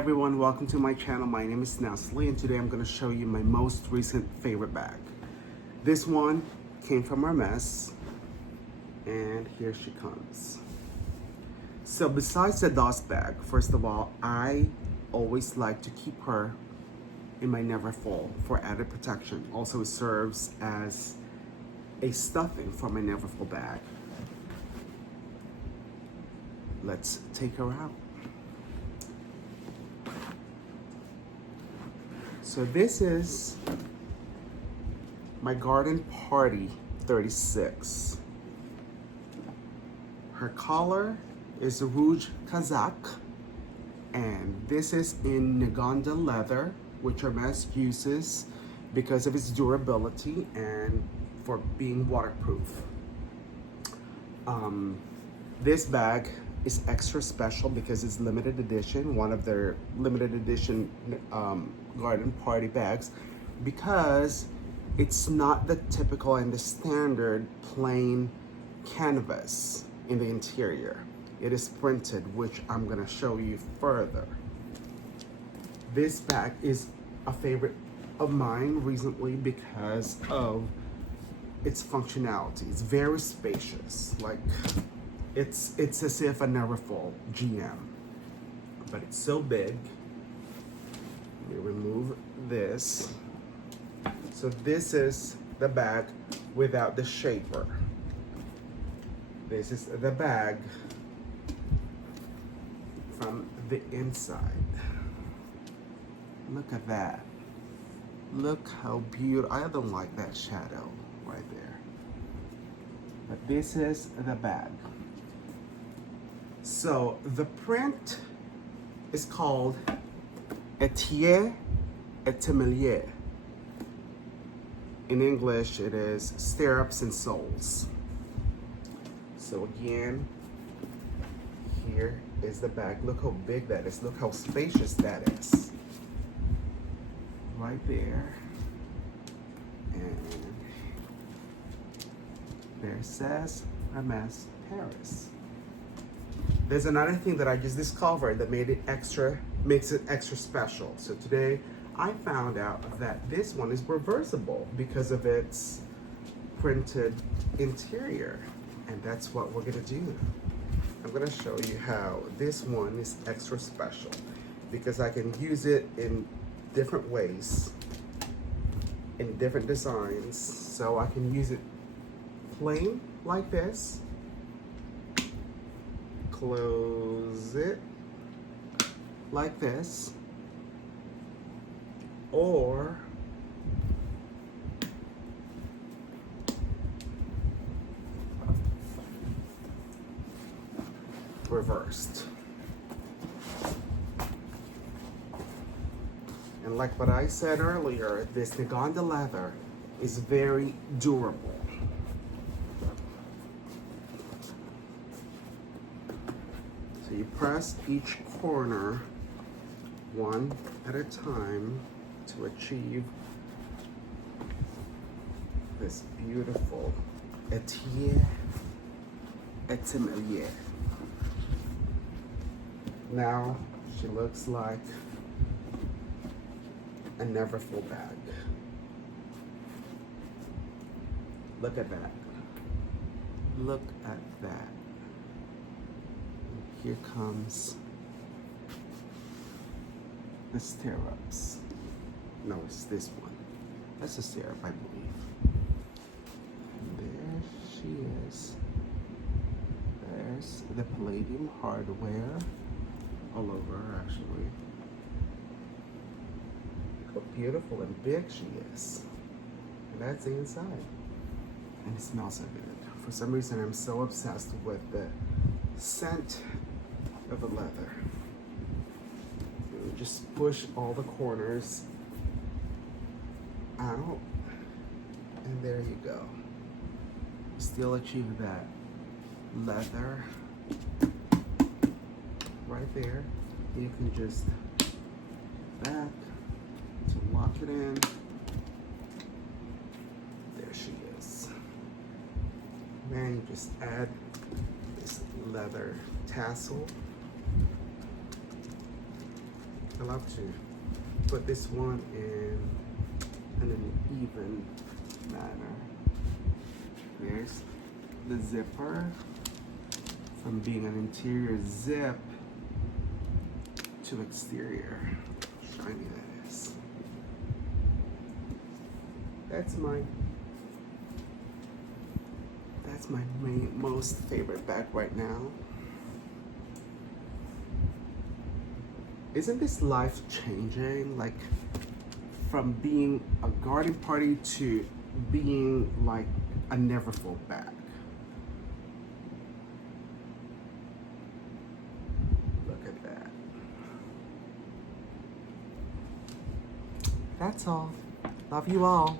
everyone, welcome to my channel. My name is Nestle and today I'm going to show you my most recent favorite bag. This one came from Hermès and here she comes. So besides the dust bag, first of all, I always like to keep her in my Neverfull for added protection. Also, it serves as a stuffing for my Neverfull bag. Let's take her out. So this is my Garden Party 36. Her collar is Rouge Kazakh, and this is in Naganda leather, which Hermès uses because of its durability and for being waterproof. This bag is extra special because it's limited edition, one of their limited edition Garden Party bags, because it's not the typical and the standard plain canvas in the interior. It is printed, which I'm gonna show you further. This bag is a favorite of mine recently because of its functionality. It's very spacious, like it's as if a Neverfull GM, but it's so big. Let me remove this. So this is the bag without the shaper. This is the bag from the inside. Look at that. Look how beautiful. I don't like that shadow right there. But this is the bag. So the print is called Etier Etemelier. In English, it is stirrups and soles. So again, here is the bag. Look how big that is. Look how spacious that is. Right there. And there it says Hermès Paris. There's another thing that I just discovered that makes it extra special. So today I found out that this one is reversible because of its printed interior. And that's what we're gonna do. I'm gonna show you how this one is extra special because I can use it in different ways, in different designs. So I can use it plain like this, close it like this, or reversed. And like what I said earlier, this Naganda leather is very durable. So you press each corner one at a time to achieve this beautiful Etier Etemelier. Now she looks like a Neverfull bag. Look at that. Look at that. And here comes the stirrups. No, it's this one. That's a stirrup, I believe. And there she is. There's the palladium hardware all over her, actually. Look how beautiful and big she is. And that's the inside. And it smells so good. For some reason, I'm so obsessed with the scent of the leather. You just push all the corners out, and there you go. Still achieve that leather right there. You can just back to lock it in. There she is. Then you just add this leather tassel I love to put this one in an even manner. There's the zipper from being an interior zip to exterior. Shiny that is. That's my most favorite bag right now. Isn't this life changing? Like from being a garden party to being like a never full bag. Look at that. That's all. Love you all.